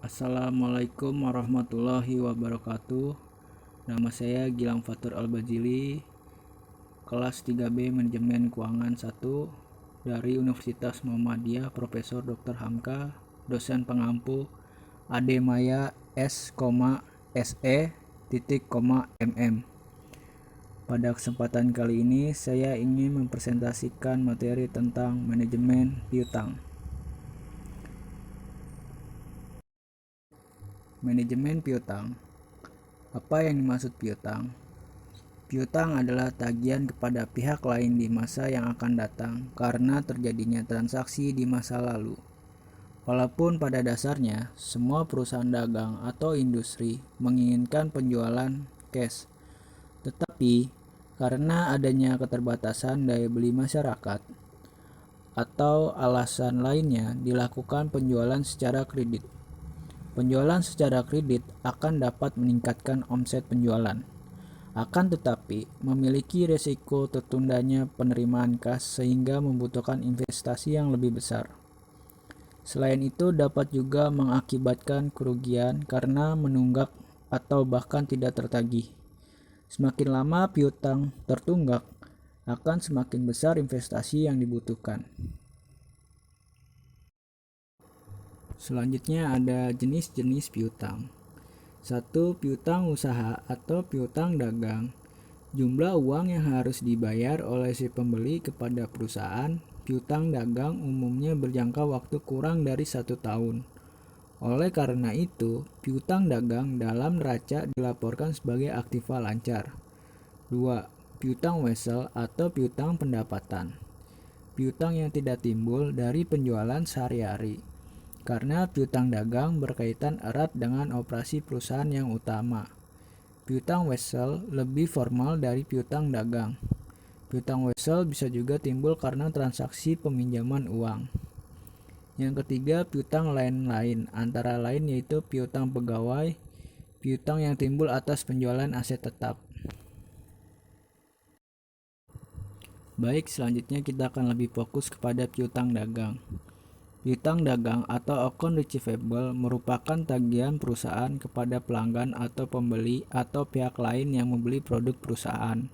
Assalamualaikum warahmatullahi wabarakatuh. Nama saya Gilang Fatur Albajili, kelas 3B Manajemen Keuangan 1 dari Universitas Muhammadiyah, Profesor Dr. Hamka, dosen pengampu Ade Maya S,SE,MM. Pada kesempatan kali ini saya ingin mempresentasikan materi tentang manajemen piutang. Manajemen piutang. Apa yang dimaksud piutang? Piutang adalah tagihan kepada pihak lain di masa yang akan datang karena terjadinya transaksi di masa lalu. Walaupun pada dasarnya semua perusahaan dagang atau industri menginginkan penjualan cash, tetapi karena adanya keterbatasan daya beli masyarakat atau alasan lainnya dilakukan penjualan secara kredit. Penjualan secara kredit akan dapat meningkatkan omset penjualan. Akan tetapi, memiliki risiko tertundanya penerimaan kas sehingga membutuhkan investasi yang lebih besar. Selain itu, dapat juga mengakibatkan kerugian karena menunggak atau bahkan tidak tertagih. Semakin lama piutang tertunggak, akan semakin besar investasi yang dibutuhkan. Selanjutnya ada jenis-jenis piutang. 1. Piutang usaha atau piutang dagang. Jumlah uang yang harus dibayar oleh si pembeli kepada perusahaan. Piutang dagang umumnya berjangka waktu kurang dari 1 tahun. Oleh karena itu, piutang dagang dalam neraca dilaporkan sebagai aktiva lancar. 2. Piutang wesel atau piutang pendapatan. Piutang yang tidak timbul dari penjualan sehari-hari. Karena piutang dagang berkaitan erat dengan operasi perusahaan yang utama. Piutang wesel lebih formal dari piutang dagang. Piutang wesel bisa juga timbul karena transaksi peminjaman uang. Yang ketiga, piutang lain-lain, antara lain yaitu piutang pegawai, piutang yang timbul atas penjualan aset tetap. Baik, selanjutnya kita akan lebih fokus kepada piutang dagang. Piutang dagang atau account receivable merupakan tagihan perusahaan kepada pelanggan atau pembeli atau pihak lain yang membeli produk perusahaan.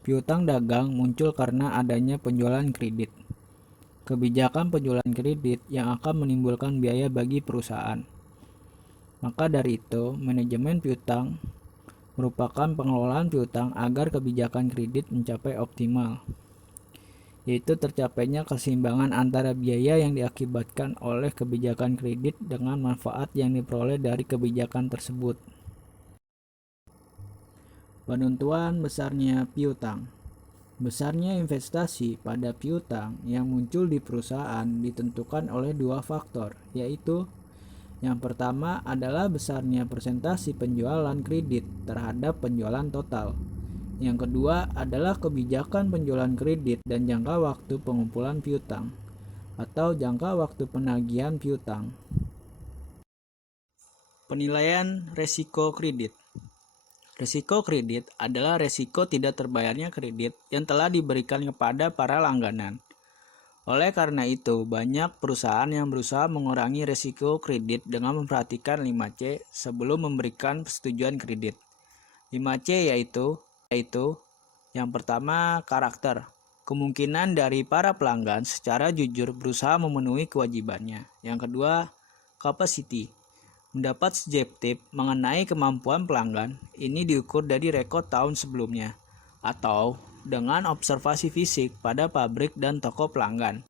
Piutang dagang muncul karena adanya penjualan kredit. Kebijakan penjualan kredit yang akan menimbulkan biaya bagi perusahaan. Maka dari itu, manajemen piutang merupakan pengelolaan piutang agar kebijakan kredit mencapai optimal, yaitu tercapainya keseimbangan antara biaya yang diakibatkan oleh kebijakan kredit dengan manfaat yang diperoleh dari kebijakan tersebut. Penentuan besarnya piutang. Besarnya investasi pada piutang yang muncul di perusahaan ditentukan oleh dua faktor, yaitu yang pertama adalah besarnya persentase penjualan kredit terhadap penjualan total. Yang kedua adalah kebijakan penjualan kredit dan jangka waktu pengumpulan piutang atau jangka waktu penagihan piutang. Penilaian resiko kredit. Resiko kredit adalah resiko tidak terbayarnya kredit yang telah diberikan kepada para langganan. Oleh karena itu, banyak perusahaan yang berusaha mengurangi resiko kredit dengan memperhatikan 5C sebelum memberikan persetujuan kredit. 5C yaitu yang pertama, karakter. Kemungkinan dari para pelanggan secara jujur berusaha memenuhi kewajibannya. Yang kedua, capacity. Mendapat subjektif mengenai kemampuan pelanggan, ini diukur dari rekod tahun sebelumnya, atau dengan observasi fisik pada pabrik dan toko pelanggan.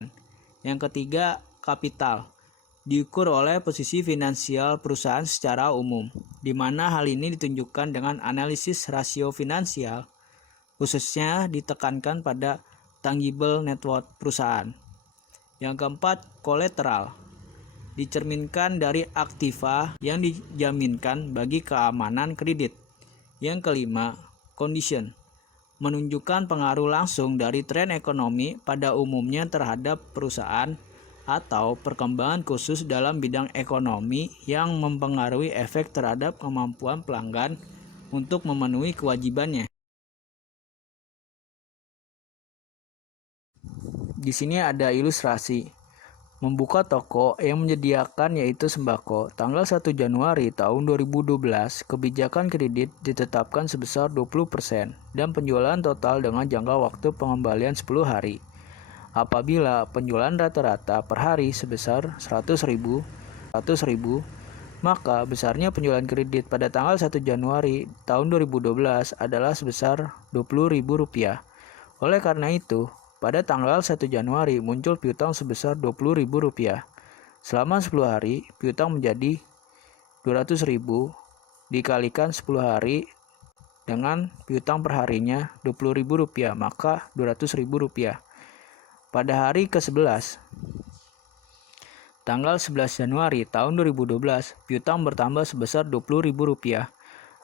Yang ketiga, kapital. Diukur oleh posisi finansial perusahaan secara umum, di mana hal ini ditunjukkan dengan analisis rasio finansial, khususnya ditekankan pada tangible net worth perusahaan. Yang keempat, kolateral. Dicerminkan dari aktiva yang dijaminkan bagi keamanan kredit. Yang kelima, condition. Menunjukkan pengaruh langsung dari tren ekonomi pada umumnya terhadap perusahaan atau perkembangan khusus dalam bidang ekonomi yang mempengaruhi efek terhadap kemampuan pelanggan untuk memenuhi kewajibannya. Di sini ada ilustrasi. Membuka toko yang menyediakan yaitu sembako. Tanggal 1 Januari tahun 2012, kebijakan kredit ditetapkan sebesar 20% dan penjualan total dengan jangka waktu pengembalian 10 hari. Apabila penjualan rata-rata per hari sebesar 100.000, maka besarnya penjualan kredit pada tanggal 1 Januari tahun 2012 adalah sebesar Rp20.000. Oleh karena itu, pada tanggal 1 Januari muncul piutang sebesar Rp20.000. Selama 10 hari, piutang menjadi Rp200.000 dikalikan 10 hari dengan piutang per harinya Rp20.000, maka Rp200.000. Pada hari ke-11, tanggal 11 Januari tahun 2012, piutang bertambah sebesar Rp20.000.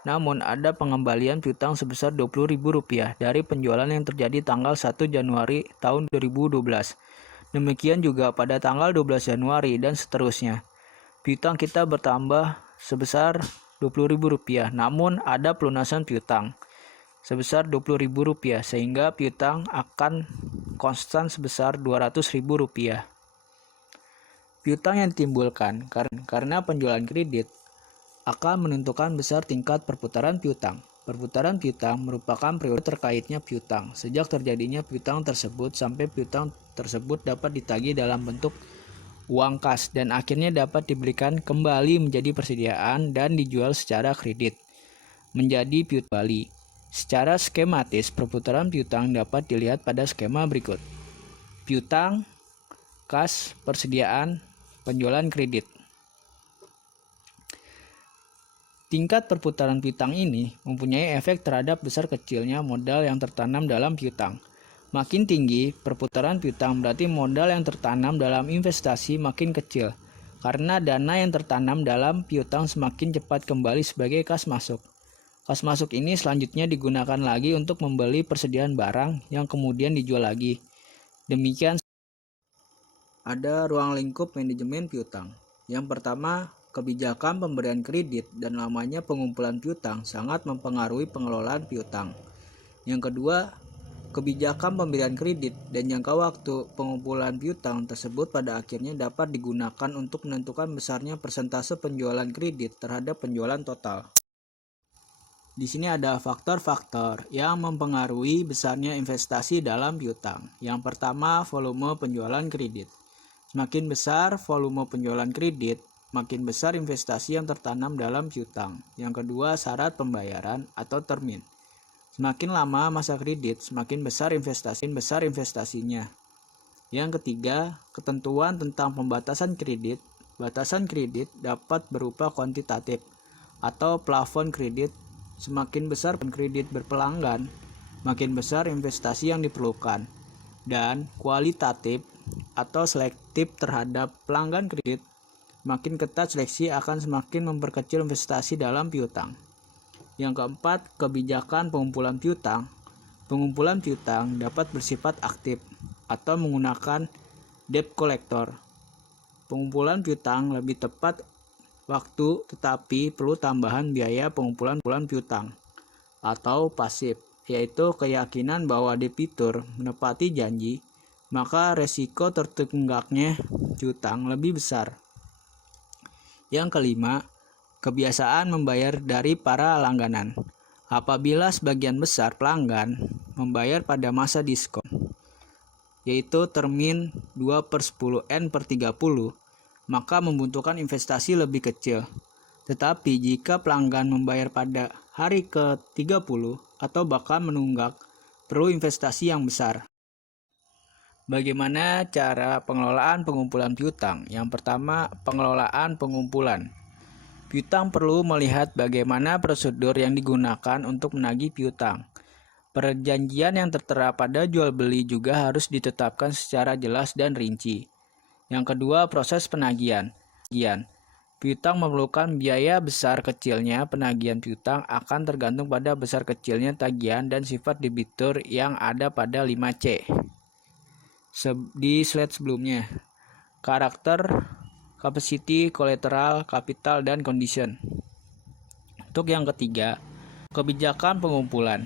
Namun ada pengembalian piutang sebesar Rp20.000 dari penjualan yang terjadi tanggal 1 Januari tahun 2012. Demikian juga pada tanggal 12 Januari dan seterusnya. Piutang kita bertambah sebesar Rp20.000, namun ada pelunasan piutang sebesar Rp20.000 sehingga piutang akan konstan sebesar Rp200.000. Piutang yang ditimbulkan karena penjualan kredit akan menentukan besar tingkat perputaran piutang. Perputaran piutang merupakan periode terkaitnya piutang, sejak terjadinya piutang tersebut sampai piutang tersebut dapat ditagih dalam bentuk uang kas dan akhirnya dapat diberikan kembali menjadi persediaan dan dijual secara kredit menjadi piutang kembali. Secara skematis, perputaran piutang dapat dilihat pada skema berikut. Piutang, kas, persediaan, penjualan kredit. Tingkat perputaran piutang ini mempunyai efek terhadap besar kecilnya modal yang tertanam dalam piutang. Makin tinggi perputaran piutang berarti modal yang tertanam dalam investasi makin kecil, karena dana yang tertanam dalam piutang semakin cepat kembali sebagai kas masuk. Kas masuk ini selanjutnya digunakan lagi untuk membeli persediaan barang yang kemudian dijual lagi. Demikian ada ruang lingkup manajemen piutang. Yang pertama, kebijakan pemberian kredit dan lamanya pengumpulan piutang sangat mempengaruhi pengelolaan piutang. Yang kedua, kebijakan pemberian kredit dan jangka waktu pengumpulan piutang tersebut pada akhirnya dapat digunakan untuk menentukan besarnya persentase penjualan kredit terhadap penjualan total. Di sini ada faktor-faktor yang mempengaruhi besarnya investasi dalam piutang. Yang pertama, volume penjualan kredit. Semakin besar volume penjualan kredit, makin besar investasi yang tertanam dalam piutang. Yang kedua, syarat pembayaran atau termin. Semakin lama masa kredit, semakin besar investasinya. Yang ketiga, ketentuan tentang pembatasan kredit. Batasan kredit dapat berupa kuantitatif atau plafon kredit. Semakin besar kredit berpelanggan, makin besar investasi yang diperlukan. Dan kualitatif atau selektif terhadap pelanggan kredit, makin ketat seleksi akan semakin memperkecil investasi dalam piutang. Yang keempat, kebijakan pengumpulan piutang. Pengumpulan piutang dapat bersifat aktif atau menggunakan debt collector. Pengumpulan piutang lebih tepat waktu tetapi perlu tambahan biaya pengumpulan piutang. Atau pasif, yaitu keyakinan bahwa debitur menepati janji, maka resiko tertunggaknya piutang lebih besar. Yang kelima, kebiasaan membayar dari para langganan. Apabila sebagian besar pelanggan membayar pada masa diskon, yaitu termin 2/10N/30, maka membutuhkan investasi lebih kecil. Tetapi jika pelanggan membayar pada hari ke-30 atau bahkan menunggak, perlu investasi yang besar. Bagaimana cara pengelolaan pengumpulan piutang? Yang pertama, pengelolaan pengumpulan. Piutang perlu melihat bagaimana prosedur yang digunakan untuk menagih piutang. Perjanjian yang tertera pada jual beli juga harus ditetapkan secara jelas dan rinci. Yang kedua, proses penagihan. Piutang memerlukan biaya besar kecilnya penagihan piutang akan tergantung pada besar kecilnya tagihan dan sifat debitur yang ada pada 5C. Di slide sebelumnya, karakter, capacity, collateral, capital, dan condition. Untuk yang ketiga, kebijakan pengumpulan.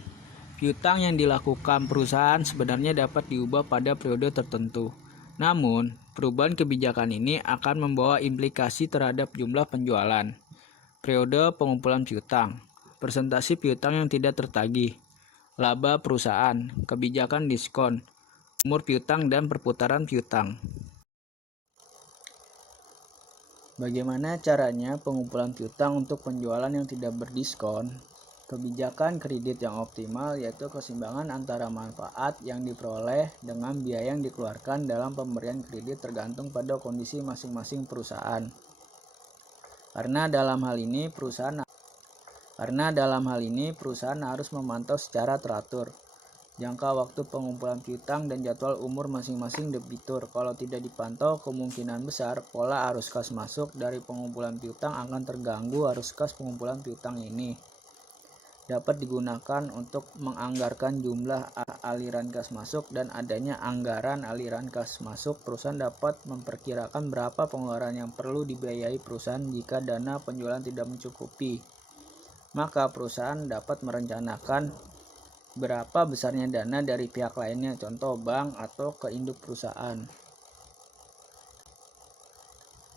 Piutang yang dilakukan perusahaan sebenarnya dapat diubah pada periode tertentu. Namun, perubahan kebijakan ini akan membawa implikasi terhadap jumlah penjualan, periode pengumpulan piutang, presentasi piutang yang tidak tertagih, laba perusahaan, kebijakan diskon, umur piutang dan perputaran piutang. Bagaimana caranya pengumpulan piutang untuk penjualan yang tidak berdiskon? Kebijakan kredit yang optimal yaitu keseimbangan antara manfaat yang diperoleh dengan biaya yang dikeluarkan dalam pemberian kredit tergantung pada kondisi masing-masing perusahaan. Karena dalam hal ini perusahaan harus memantau secara teratur jangka waktu pengumpulan piutang dan jadwal umur masing-masing debitur. Kalau tidak dipantau, kemungkinan besar pola arus kas masuk dari pengumpulan piutang akan terganggu. Arus kas pengumpulan piutang ini dapat digunakan untuk menganggarkan jumlah aliran kas masuk dan adanya anggaran aliran kas masuk. Perusahaan dapat memperkirakan berapa pengeluaran yang perlu dibiayai perusahaan jika dana penjualan tidak mencukupi. Maka perusahaan dapat merencanakan berapa besarnya dana dari pihak lainnya, contoh bank atau ke induk perusahaan.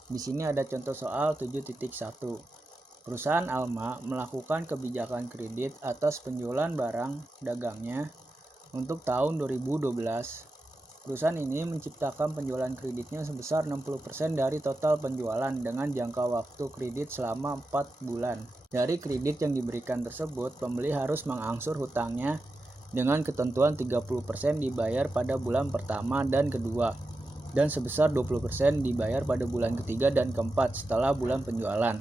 Di sini ada contoh soal 7.1. Perusahaan Alma melakukan kebijakan kredit atas penjualan barang dagangnya untuk tahun 2012. Perusahaan ini menciptakan penjualan kreditnya sebesar 60% dari total penjualan dengan jangka waktu kredit selama 4 bulan. Dari kredit yang diberikan tersebut, pembeli harus mengangsur hutangnya dengan ketentuan 30% dibayar pada bulan pertama dan kedua, dan sebesar 20% dibayar pada bulan ketiga dan keempat setelah bulan penjualan.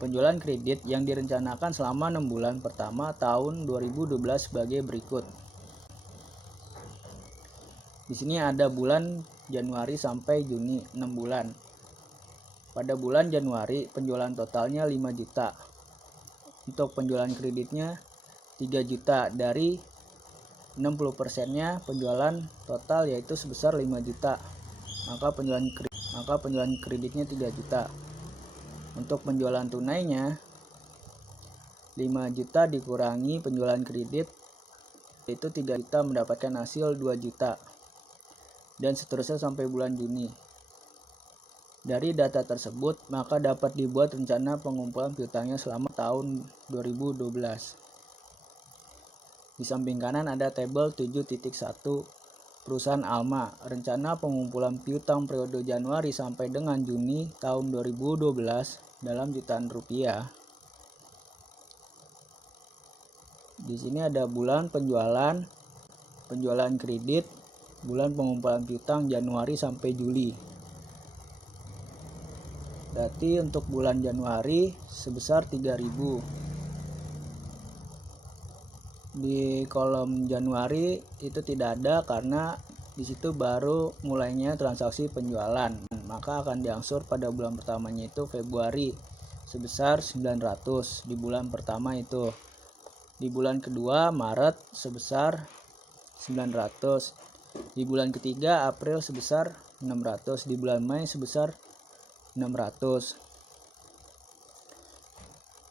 Penjualan kredit yang direncanakan selama 6 bulan pertama tahun 2012 sebagai berikut. Di sini ada bulan Januari sampai Juni, 6 bulan. Pada bulan Januari penjualan totalnya 5 juta. Untuk penjualan kreditnya 3 juta. Dari 60%-nya penjualan total yaitu sebesar 5 juta. Maka penjualan kreditnya 3 juta. Untuk penjualan tunainya 5 juta dikurangi penjualan kredit yaitu 3 juta mendapatkan hasil 2 juta. Dan seterusnya sampai bulan Juni. Dari data tersebut, maka dapat dibuat rencana pengumpulan piutangnya selama tahun 2012. Di samping kanan ada tabel 7.1 perusahaan Alma. Rencana pengumpulan piutang periode Januari sampai dengan Juni tahun 2012 dalam jutaan rupiah. Di sini ada bulan penjualan kredit, bulan pengumpulan piutang Januari sampai Juli. Berarti untuk bulan Januari sebesar 3.000. Di kolom Januari itu tidak ada karena di situ baru mulainya transaksi penjualan. Maka akan diangsur pada bulan pertamanya itu Februari sebesar 900 di bulan pertama itu. Di bulan kedua Maret sebesar 900. Di bulan ketiga April sebesar 600, di bulan Mei sebesar 600.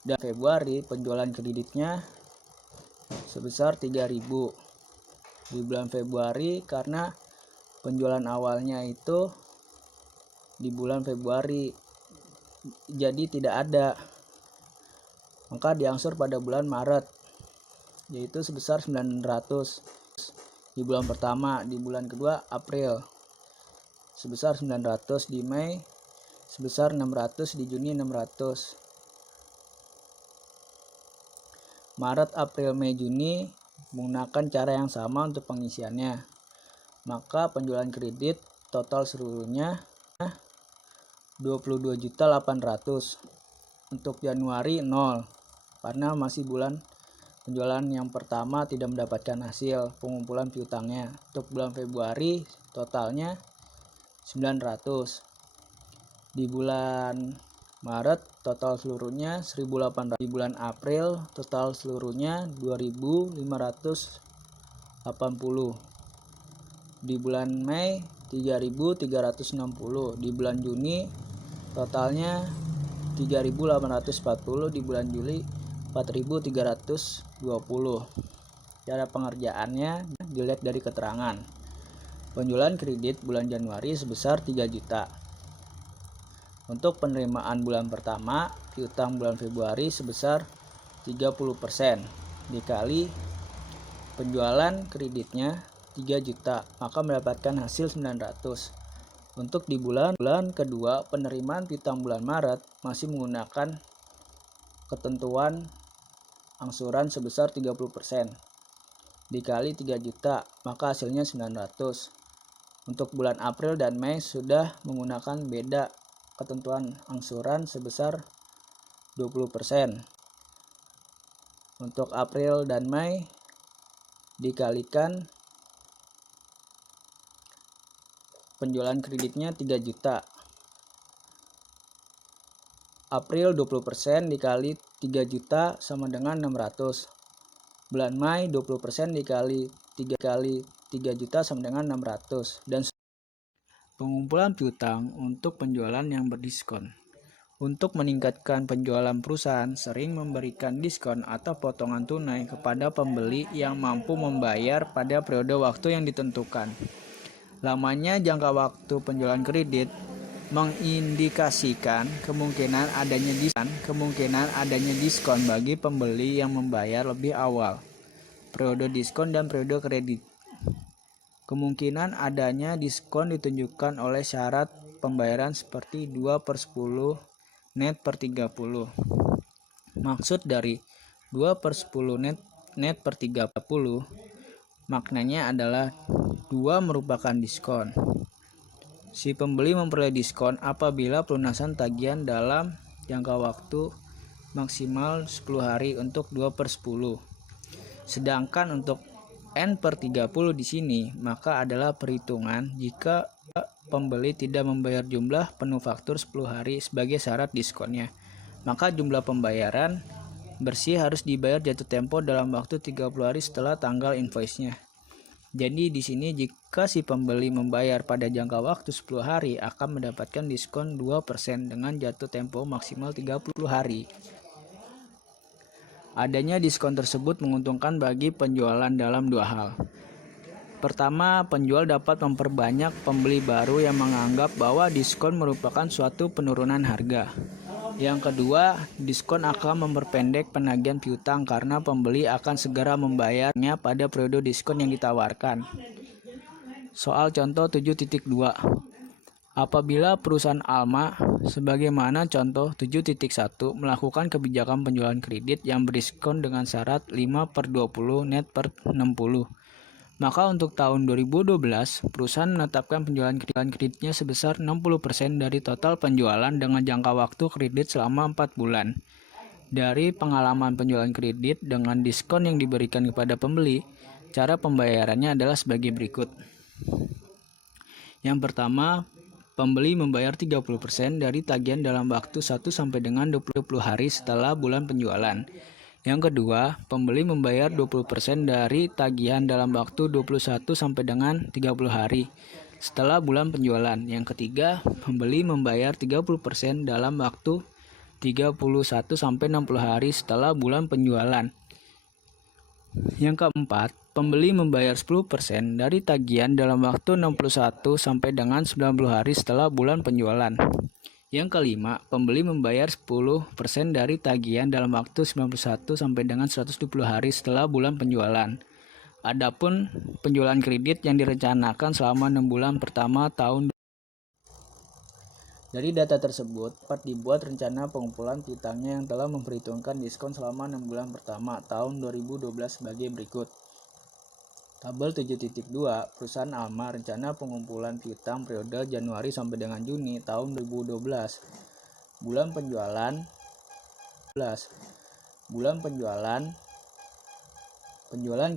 Dan Februari penjualan kreditnya sebesar 3.000. Di bulan Februari karena penjualan awalnya itu di bulan Februari jadi tidak ada, maka diangsur pada bulan Maret yaitu sebesar 900 di bulan pertama. Di bulan kedua April sebesar 900, di Mei sebesar 600, di Juni 600. Maret, April, Mei, Juni menggunakan cara yang sama untuk pengisiannya. Maka penjualan kredit total seluruhnya 22.800. Untuk Januari 0 karena masih bulan penjualan yang pertama tidak mendapatkan hasil pengumpulan piutangnya. Untuk bulan Februari totalnya 900. Di bulan Maret total seluruhnya 1.800. Di bulan April total seluruhnya 2.580. Di bulan Mei 3.360. Di bulan Juni totalnya 3.840. Di bulan Juli 4.320. Cara pengerjaannya dilihat dari keterangan. Penjualan kredit bulan Januari sebesar 3 juta. Untuk penerimaan bulan pertama, piutang bulan Februari sebesar 30% dikali penjualan kreditnya 3 juta, maka mendapatkan hasil 900. Untuk di bulan kedua, penerimaan piutang bulan Maret masih menggunakan ketentuan angsuran sebesar 30% dikali 3 juta, maka hasilnya 900. Untuk bulan April dan Mei sudah menggunakan beda ketentuan angsuran sebesar 20%. Untuk April dan Mei dikalikan penjualan kreditnya 3 juta. April 20% dikali 3 juta sama dengan 600. Bulan Mei 20% dikali 3 juta sama dengan 600. Dan pengumpulan piutang untuk penjualan yang berdiskon. Untuk meningkatkan penjualan, perusahaan sering memberikan diskon atau potongan tunai kepada pembeli yang mampu membayar pada periode waktu yang ditentukan. Lamanya jangka waktu penjualan kredit mengindikasikan kemungkinan adanya diskon bagi pembeli yang membayar lebih awal. Periode diskon dan periode kredit. Kemungkinan adanya diskon ditunjukkan oleh syarat pembayaran seperti 2/10 net per 30. Maksud dari 2/10 net per 30, maknanya adalah 2 merupakan diskon. Si pembeli memperoleh diskon apabila pelunasan tagihan dalam jangka waktu maksimal 10 hari untuk 2/10. Sedangkan untuk N per 30 di sini, maka adalah perhitungan jika pembeli tidak membayar jumlah penuh faktur 10 hari sebagai syarat diskonnya. Maka jumlah pembayaran bersih harus dibayar jatuh tempo dalam waktu 30 hari setelah tanggal invoice-nya. Jadi di sini jika si pembeli membayar pada jangka waktu 10 hari akan mendapatkan diskon 2% dengan jatuh tempo maksimal 30 hari. Adanya diskon tersebut menguntungkan bagi penjualan dalam 2 hal. Pertama, penjual dapat memperbanyak pembeli baru yang menganggap bahwa diskon merupakan suatu penurunan harga. Yang kedua, diskon akan memperpendek penagihan piutang karena pembeli akan segera membayarnya pada periode diskon yang ditawarkan. Soal contoh 7.2. Apabila perusahaan Alma, sebagaimana contoh 7.1, melakukan kebijakan penjualan kredit yang berdiskon dengan syarat 5/20 net per 60, maka untuk tahun 2012, perusahaan menetapkan penjualan kreditnya sebesar 60% dari total penjualan dengan jangka waktu kredit selama 4 bulan. Dari pengalaman penjualan kredit dengan diskon yang diberikan kepada pembeli, cara pembayarannya adalah sebagai berikut. Yang pertama, pembeli membayar 30% dari tagihan dalam waktu 1 sampai dengan 20 hari setelah bulan penjualan. Yang kedua, pembeli membayar 20% dari tagihan dalam waktu 21 sampai dengan 30 hari setelah bulan penjualan. Yang ketiga, pembeli membayar 30% dalam waktu 31 sampai 60 hari setelah bulan penjualan. Yang keempat, pembeli membayar 10% dari tagihan dalam waktu 61 sampai dengan 90 hari setelah bulan penjualan. Yang kelima, pembeli membayar 10% dari tagihan dalam waktu 91 sampai dengan 120 hari setelah bulan penjualan. Adapun penjualan kredit yang direncanakan selama 6 bulan pertama tahun. Dari data tersebut, dapat dibuat rencana pengumpulan piutangnya yang telah memperhitungkan diskon selama 6 bulan pertama tahun 2012 sebagai berikut. Tabel 7.2, perusahaan Alma rencana pengumpulan piutang periode Januari sampai dengan Juni tahun 2012. Bulan penjualan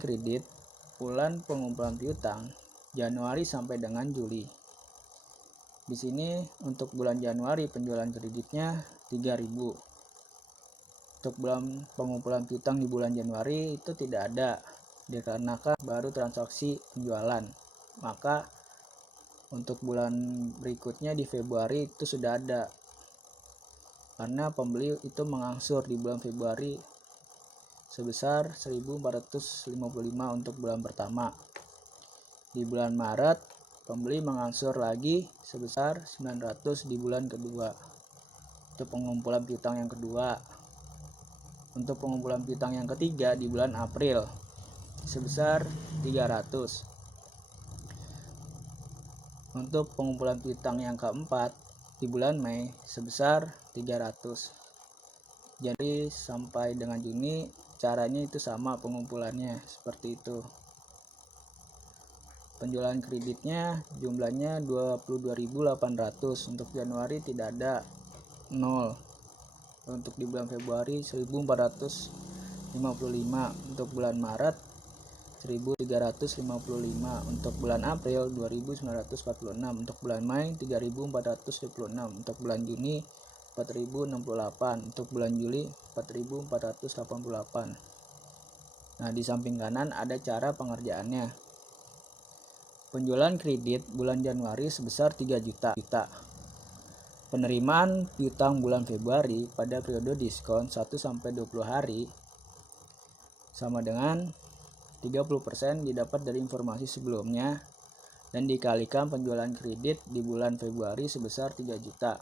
kredit, bulan pengumpulan piutang Januari sampai dengan Juli. Di sini untuk bulan Januari penjualan kreditnya 3.000. Untuk bulan pengumpulan piutang di bulan Januari itu tidak ada dikarenakan baru transaksi penjualan. Maka untuk bulan berikutnya di Februari itu sudah ada. Karena pembeli itu mengangsur di bulan Februari sebesar 1.455 untuk bulan pertama. Di bulan Maret pembeli mengangsur lagi sebesar 900 di bulan kedua. Itu pengumpulan piutang yang kedua. Untuk pengumpulan piutang yang ketiga di bulan April sebesar 300. Untuk pengumpulan piutang yang keempat di bulan Mei sebesar 300. Jadi sampai dengan Juni caranya itu sama pengumpulannya, seperti itu. Penjualan kreditnya jumlahnya 22.800. Untuk Januari tidak ada, 0. Untuk di bulan Februari 1.455. Untuk bulan Maret 1.355. Untuk bulan April 2.946. Untuk bulan Mei 3.426. Untuk bulan Juni 4.068. Untuk bulan Juli 4.488. Nah, di samping kanan ada cara pengerjaannya. Penjualan kredit bulan Januari sebesar 3 juta. Penerimaan piutang bulan Februari pada periode diskon 1-20 hari sama dengan 30% didapat dari informasi sebelumnya dan dikalikan penjualan kredit di bulan Februari sebesar 3 juta.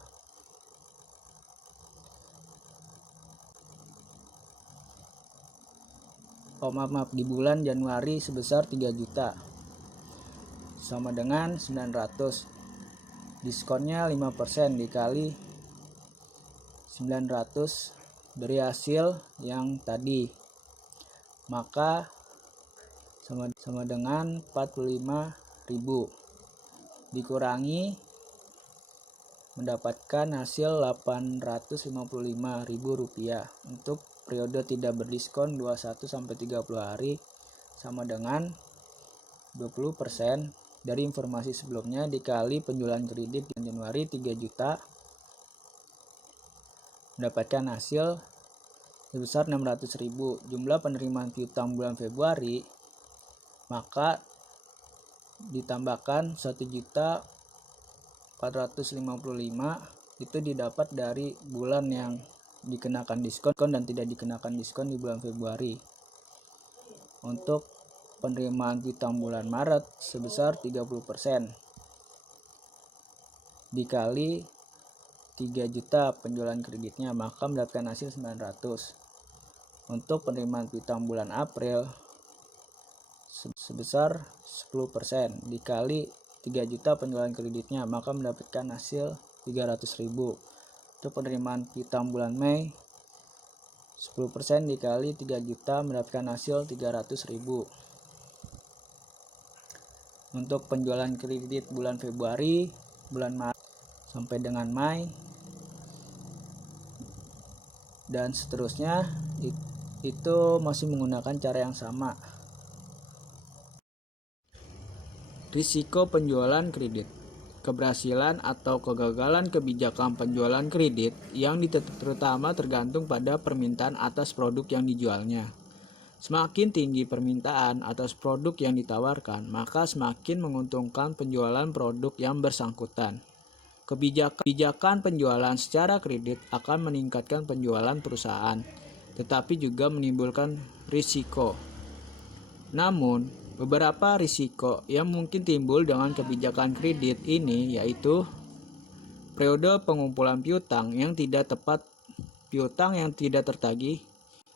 Di bulan Januari sebesar 3 juta sama dengan 900. Diskonnya 5% dikali 900 dari hasil yang tadi, maka sama dengan 45.000 dikurangi mendapatkan hasil 855.000 rupiah. Untuk periode tidak berdiskon 21-30 hari sama dengan 20% dari informasi sebelumnya dikali penjualan kredit di Januari 3 juta mendapatkan hasil sebesar 600.000. Jumlah penerimaan piutang bulan Februari maka ditambahkan 1.455 itu didapat dari bulan yang dikenakan diskon dan tidak dikenakan diskon di bulan Februari. Untuk penerimaan piutang bulan Maret sebesar 30% dikali 3 juta penjualan kreditnya maka mendapatkan hasil 900. Untuk penerimaan piutang bulan April sebesar 10% dikali 3 juta penjualan kreditnya maka mendapatkan hasil 300.000. Untuk penerimaan piutang bulan Mei 10% dikali 3 juta mendapatkan hasil 300.000. Untuk penjualan kredit bulan Februari, bulan Maret sampai dengan Mei dan seterusnya itu masih menggunakan cara yang sama. Risiko penjualan kredit. Keberhasilan atau kegagalan kebijakan penjualan kredit yang terutama tergantung pada permintaan atas produk yang dijualnya. Semakin tinggi permintaan atas produk yang ditawarkan, maka semakin menguntungkan penjualan produk yang bersangkutan. Kebijakan penjualan secara kredit akan meningkatkan penjualan perusahaan, tetapi juga menimbulkan risiko. Namun, beberapa risiko yang mungkin timbul dengan kebijakan kredit ini yaitu periode pengumpulan piutang yang tidak tepat, piutang yang tidak tertagih,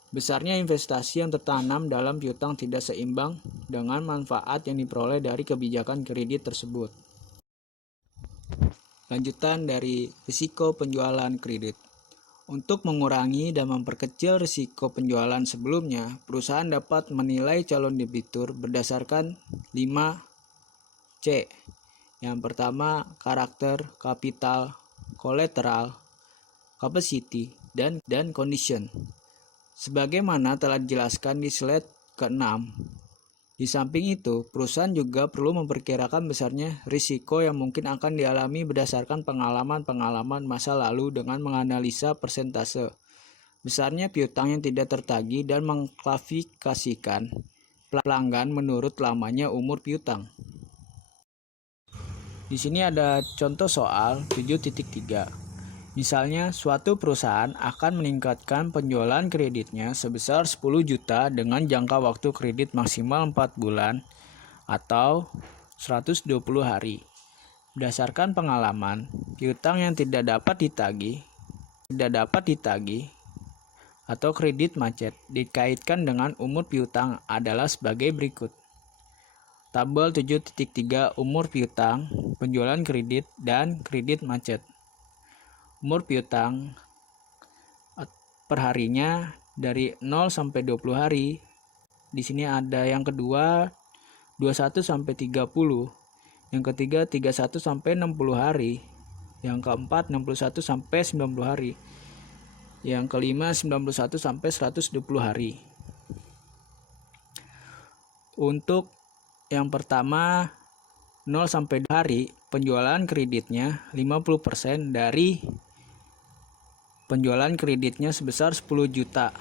besarnya investasi yang tertanam dalam piutang tidak seimbang dengan manfaat yang diperoleh dari kebijakan kredit tersebut. Lanjutan dari risiko penjualan kredit. Untuk mengurangi dan memperkecil risiko penjualan sebelumnya, perusahaan dapat menilai calon debitur berdasarkan 5C. Yang pertama, karakter, kapital, collateral, capacity, dan condition. Sebagaimana telah dijelaskan di slide ke-6. Di samping itu, perusahaan juga perlu memperkirakan besarnya risiko yang mungkin akan dialami berdasarkan pengalaman masa lalu dengan menganalisa persentase besarnya piutang yang tidak tertagih dan mengklasifikasikan pelanggan menurut lamanya umur piutang. Di sini ada contoh soal 7.3. Misalnya, suatu perusahaan akan meningkatkan penjualan kreditnya sebesar 10 juta dengan jangka waktu kredit maksimal 4 bulan atau 120 hari. Berdasarkan pengalaman, piutang yang tidak dapat ditagih atau kredit macet dikaitkan dengan umur piutang adalah sebagai berikut. Tabel 7.3 Umur piutang, penjualan kredit, dan kredit macet. Umur piutang perharinya dari 0 sampai 20 hari. Di sini ada yang kedua 21 sampai 30, yang ketiga 31 sampai 60 hari, yang keempat 61 sampai 90 hari, yang kelima 91 sampai 120 hari. Untuk yang pertama 0 sampai 2 hari, penjualan kreditnya 50% dari penjualan kreditnya sebesar 10 juta.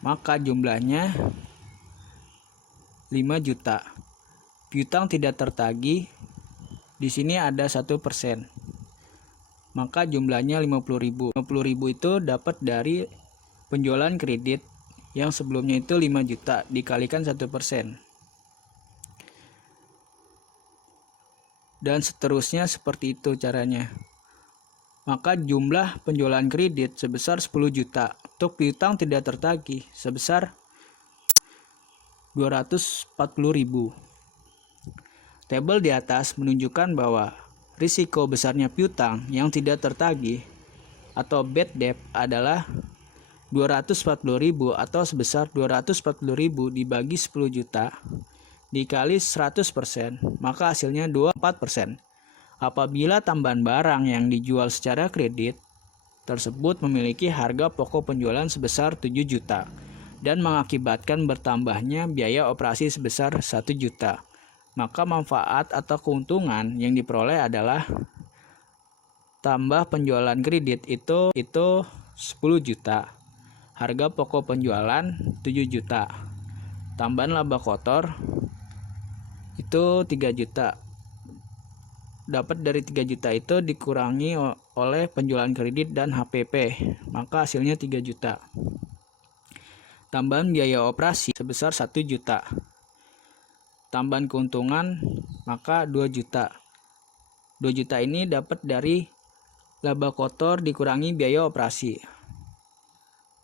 Maka jumlahnya 5 juta. Piutang tidak tertagih di sini ada 1%. Maka jumlahnya 50.000. 50.000 itu dapat dari penjualan kredit yang sebelumnya itu 5 juta dikalikan 1%. Dan seterusnya seperti itu caranya. Maka jumlah penjualan kredit sebesar 10 juta. Untuk piutang tidak tertagih sebesar 240.000. Tabel di atas menunjukkan bahwa risiko besarnya piutang yang tidak tertagih atau bad debt adalah 240.000 atau sebesar 240.000 dibagi 10 juta dikali 100%, maka hasilnya 24%. Apabila tambahan barang yang dijual secara kredit tersebut memiliki harga pokok penjualan sebesar 7 juta dan mengakibatkan bertambahnya biaya operasi sebesar 1 juta, maka manfaat atau keuntungan yang diperoleh adalah tambah penjualan kredit itu 10 juta, harga pokok penjualan 7 juta, tambahan laba kotor itu 3 juta. Dapat dari 3 juta itu dikurangi oleh penjualan kredit dan HPP, maka hasilnya 3 juta. Tambahan biaya operasi sebesar 1 juta. Tambahan keuntungan maka 2 juta. 2 juta ini dapat dari laba kotor dikurangi biaya operasi.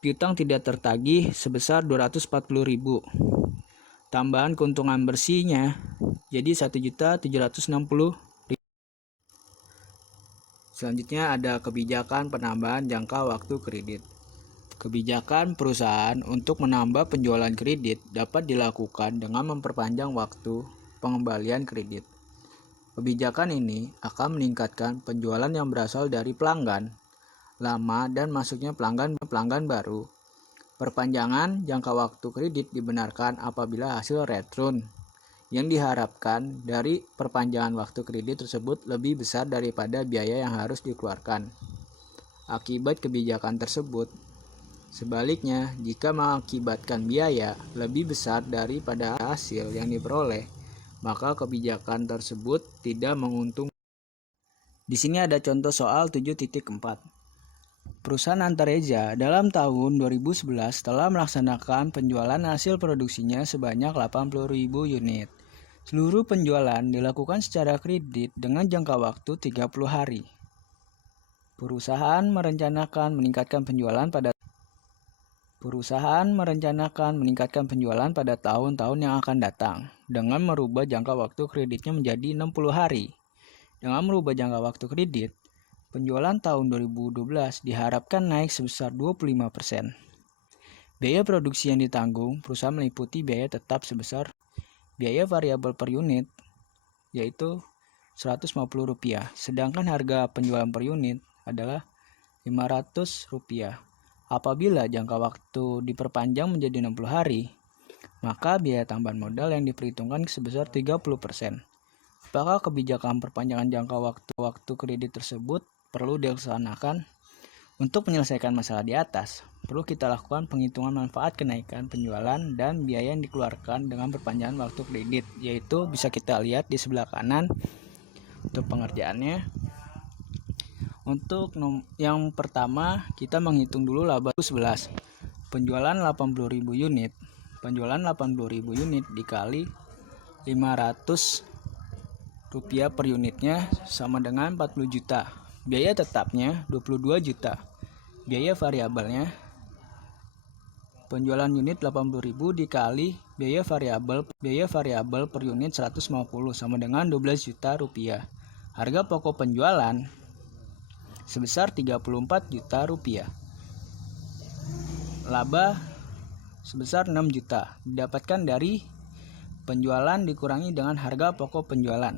Piutang tidak tertagih sebesar 240.000. Tambahan keuntungan bersihnya jadi 1.760.000. Selanjutnya ada kebijakan penambahan jangka waktu kredit. Kebijakan perusahaan untuk menambah penjualan kredit dapat dilakukan dengan memperpanjang waktu pengembalian kredit. Kebijakan ini akan meningkatkan penjualan yang berasal dari pelanggan lama dan masuknya pelanggan baru. Perpanjangan jangka waktu kredit dibenarkan apabila hasil return yang diharapkan dari perpanjangan waktu kredit tersebut lebih besar daripada biaya yang harus dikeluarkan akibat kebijakan tersebut. Sebaliknya, jika mengakibatkan biaya lebih besar daripada hasil yang diperoleh, maka kebijakan tersebut tidak menguntungkan. Di sini ada contoh soal 7.4. Perusahaan Antareja dalam tahun 2011 telah melaksanakan penjualan hasil produksinya sebanyak 80.000 unit. Seluruh penjualan dilakukan secara kredit dengan jangka waktu 30 hari. Perusahaan merencanakan meningkatkan penjualan pada tahun-tahun yang akan datang dengan merubah jangka waktu kreditnya menjadi 60 hari. Dengan merubah jangka waktu kredit, penjualan tahun 2012 diharapkan naik sebesar 25%. Biaya produksi yang ditanggung perusahaan meliputi biaya tetap sebesar biaya variabel per unit, yaitu Rp150, sedangkan harga penjualan per unit adalah Rp500. Apabila jangka waktu diperpanjang menjadi 60 hari, maka biaya tambahan modal yang diperhitungkan sebesar 30%. Apakah kebijakan perpanjangan jangka waktu kredit tersebut perlu dilaksanakan? Untuk menyelesaikan masalah di atas, perlu kita lakukan penghitungan manfaat kenaikan penjualan dan biaya yang dikeluarkan dengan perpanjangan waktu kredit, yaitu bisa kita lihat di sebelah kanan untuk pengerjaannya. Untuk yang pertama, kita menghitung dulu laba 11. Penjualan 80.000 unit. Penjualan 80.000 unit dikali 500 rupiah per unitnya sama dengan 40 juta. Biaya tetapnya 22 juta. Biaya variabelnya penjualan unit 80.000 dikali biaya variabel per unit 150 sama dengan 12 juta rupiah. Harga pokok penjualan sebesar 34 juta rupiah. Laba sebesar 6 juta didapatkan dari penjualan dikurangi dengan harga pokok penjualan.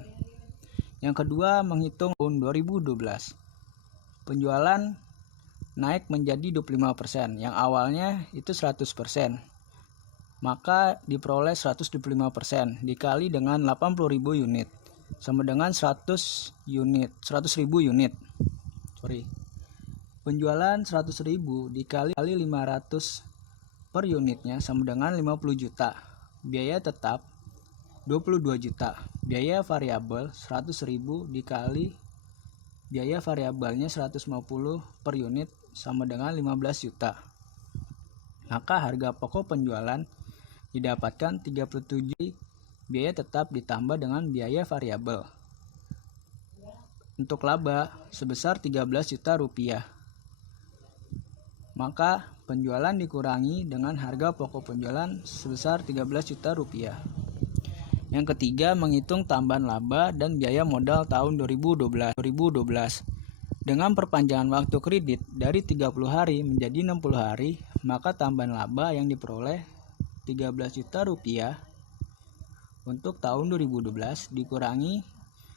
Yang kedua, menghitung tahun 2012. Penjualan naik menjadi 25%, yang awalnya itu 100%. Maka diperoleh 125% dikali dengan 80.000 unit sama dengan 100.000 unit. Penjualan 100.000 dikali 500 per unitnya sama dengan 50 juta. Biaya tetap 22 juta. Biaya variabel 100.000 dikali biaya variabelnya 150 per unit sama dengan 15 juta. Maka harga pokok penjualan didapatkan 37. Biaya tetap ditambah dengan biaya variabel. Untuk laba sebesar 13 juta rupiah. Maka penjualan dikurangi dengan harga pokok penjualan sebesar 13 juta rupiah. Yang ketiga, menghitung tambahan laba dan biaya modal tahun 2012. Dengan perpanjangan waktu kredit dari 30 hari menjadi 60 hari, maka tambahan laba yang diperoleh 13 juta rupiah untuk tahun 2012 dikurangi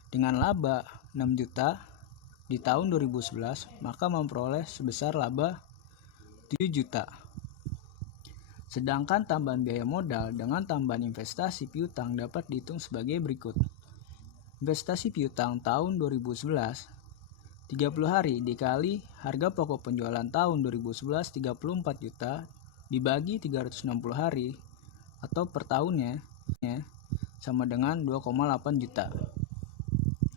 dengan laba 6 juta di tahun 2011, maka memperoleh sebesar laba 7 juta. Sedangkan tambahan biaya modal dengan tambahan investasi piutang dapat dihitung sebagai berikut. Investasi piutang tahun 2011 30 hari dikali harga pokok penjualan tahun 2011 34 juta dibagi 360 hari atau per tahunnya sama dengan 2,8 juta.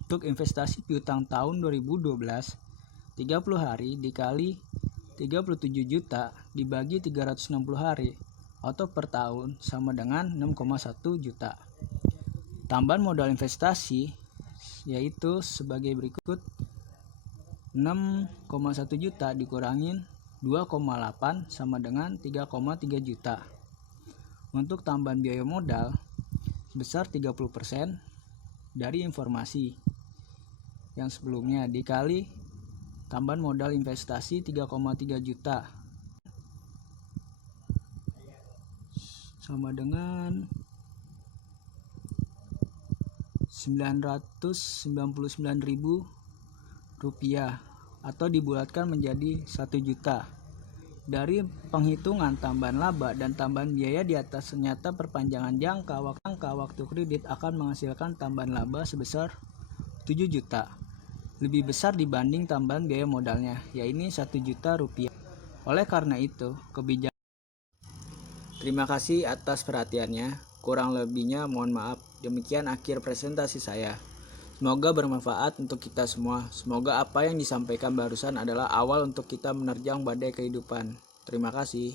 Untuk investasi piutang tahun 2012 30 hari dikali 37 juta dibagi 360 hari atau per tahun sama dengan 6,1 juta. Tambahan modal investasi yaitu sebagai berikut: 6,1 juta dikurangin 2,8 sama dengan 3,3 juta. Untuk tambahan biaya modal sebesar 30% dari informasi yang sebelumnya dikali tambahan modal investasi 3,3 juta sama dengan 999.000 rupiah atau dibulatkan menjadi 1 juta. Dari penghitungan tambahan laba dan tambahan biaya di atas, ternyata perpanjangan jangka waktu kredit akan menghasilkan tambahan laba sebesar 7 juta. Lebih besar dibanding tambahan biaya modalnya, yaitu 1 juta rupiah. Oleh karena itu, kebijakan. Terima kasih atas perhatiannya. Kurang lebihnya mohon maaf. Demikian akhir presentasi saya. Semoga bermanfaat untuk kita semua. Semoga apa yang disampaikan barusan adalah awal untuk kita menerjang badai kehidupan. Terima kasih.